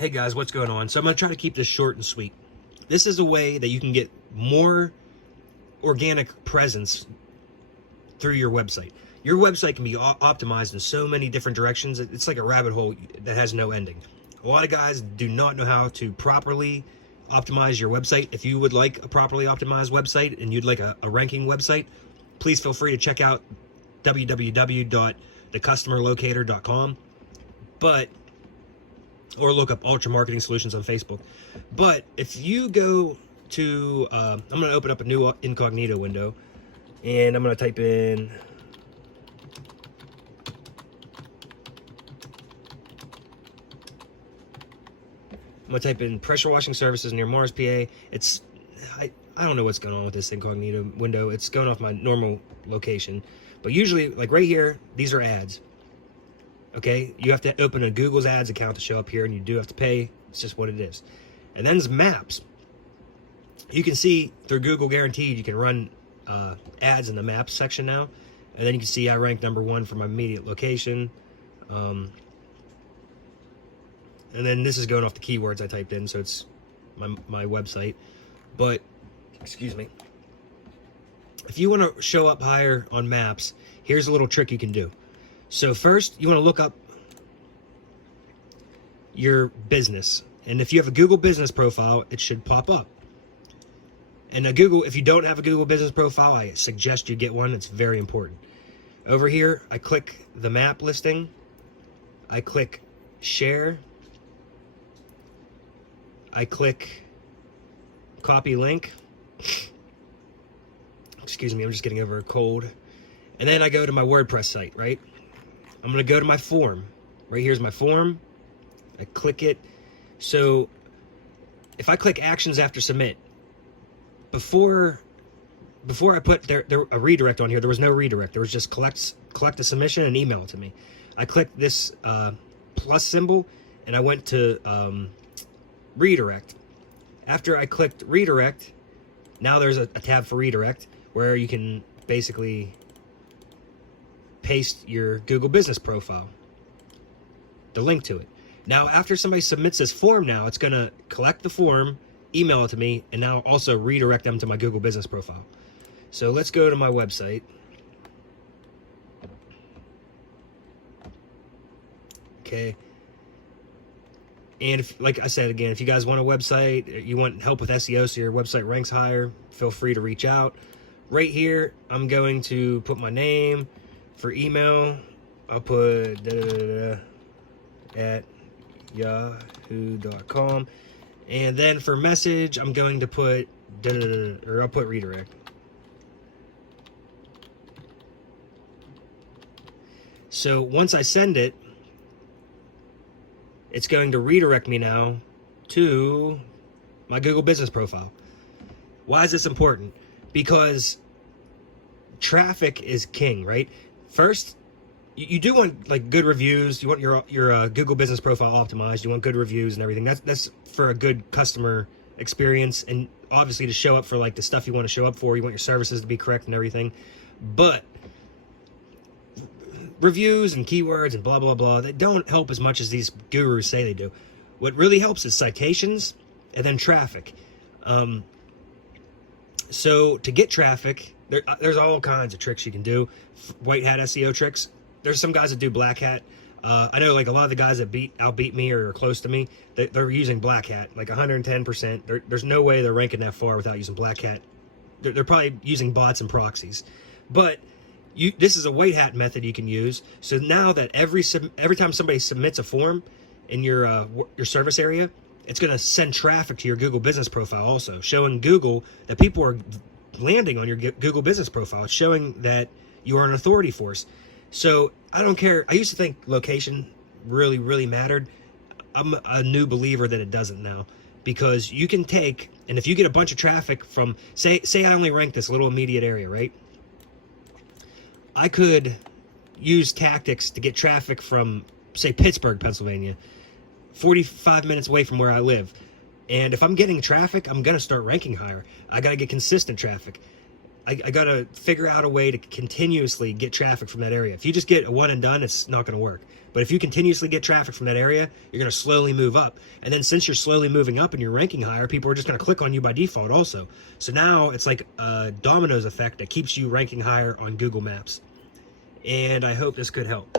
Hey guys, what's going on? So I'm going to try to keep this short and sweet. This is a way that you can get more organic presence through your website. Your website can be optimized in so many different directions. It's like a rabbit hole that has no ending. A lot of guys do not know how to properly optimize your website. If you would like a properly optimized website and you'd like a ranking website, please feel free to check out www.thecustomerlocator.com. Or look up Ultra Marketing Solutions on Facebook. But if you go to, I'm going to open up a new incognito window, and I'm going to type in pressure washing services near Mars, PA. I don't know what's going on with this incognito window. It's going off my normal location. But usually, like right here, these are ads. Okay, you have to open a Google's ads account to show up here, and you do have to pay. It's just what it is. And then there's maps. You can see through Google Guaranteed, you can run ads in the maps section now. And then you can see I rank #1 for my immediate location. And then this is going off the keywords I typed in, so it's my website. But, excuse me. If you want to show up higher on maps, here's a little trick you can do. So first, you want to look up your business. And if you have a Google business profile, it should pop up. And if you don't have a Google business profile, I suggest you get one. It's very important. Over here, I click the map listing. I click share. I click copy link. Excuse me, I'm just getting over a cold. And then I go to my WordPress site, right? I'm going to go to my form. Right here's my form. I click it. So if I click actions after submit, before I put a redirect on here, there was no redirect. There was just collect a submission and email it to me. I clicked this plus symbol, and I went to redirect. After I clicked redirect, now there's a tab for redirect where you can basically paste your Google business profile, the link to it. Now, after somebody submits this form, now it's going to collect the form, email it to me, and now also redirect them to my Google business profile. So let's go to my website. Okay. And like I said again, if you guys want a website, you want help with SEO so your website ranks higher, feel free to reach out. Right here, I'm going to put my name. For email, I'll put at yahoo.com. And then for message, I'm going to put I'll put redirect. So once I send it, it's going to redirect me now to my Google business profile. Why is this important? Because traffic is king, right? First, you do want like good reviews. You want your Google business profile optimized. You want good reviews and everything. That's for a good customer experience, and obviously to show up for like the stuff you want to show up for. You want your services to be correct and everything. But reviews and keywords and blah blah blah, they don't help as much as these gurus say they do. What really helps is citations and then traffic. So to get traffic, there's all kinds of tricks you can do. White hat SEO tricks. There's some guys that do black hat. I know like a lot of the guys that outbeat me or are close to me, they're using black hat, like 110%. There's no way they're ranking that far without using black hat. They're probably using bots and proxies. But this is a white hat method you can use. So now that every time somebody submits a form in your service area, it's going to send traffic to your Google business profile also, showing Google that people are landing on your Google business profile. It's showing that you are an authority force. So I don't care. I used to think location really, really mattered. I'm a new believer that it doesn't now, because you can take, and if you get a bunch of traffic from, say I only rank this little immediate area, right? I could use tactics to get traffic from, say, Pittsburgh, Pennsylvania, 45 minutes away from where I live. And if I'm getting traffic, I'm going to start ranking higher. I got to get consistent traffic. I got to figure out a way to continuously get traffic from that area. If you just get a one and done, it's not going to work. But if you continuously get traffic from that area, you're going to slowly move up. And then since you're slowly moving up and you're ranking higher, people are just going to click on you by default also. So now it's like a dominoes effect that keeps you ranking higher on Google Maps. And I hope this could help.